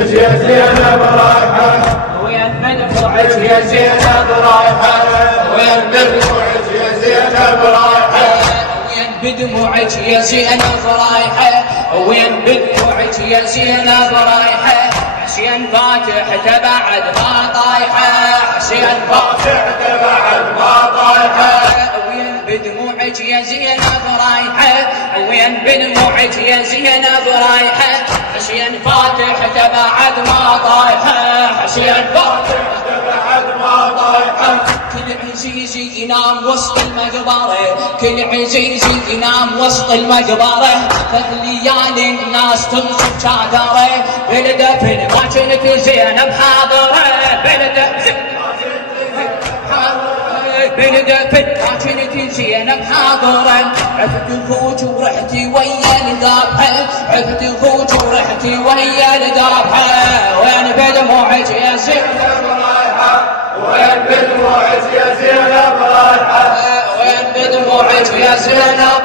يا زينب رايحة وين بدموعك يا زينب رايحة وين بدموعك يا زينب رايحة وين بدموعك يا زينب رايحة وين بدموعك يا زينب رايحة حسين فاتح بعد ما طايحة حسين فاتح بعد ما طايحة وين بدموعك يا زينب رايحة وين بدموعك يا زينب رايحة حسين فاتح بعد ما طايحة حسين فاتح بعد ما طايحة كل عزيزي ينام وسط المقبرة كل عزيزي ينام وسط المقبرة فليالي الناس تنصب شادرة بالدفن ما كنت زينب حاضرة بالدفن ما كنت زينب حاضرة عفت اخوك ورحتي ويا الذابحة عفت اخوك ورحتي ويا الذابحة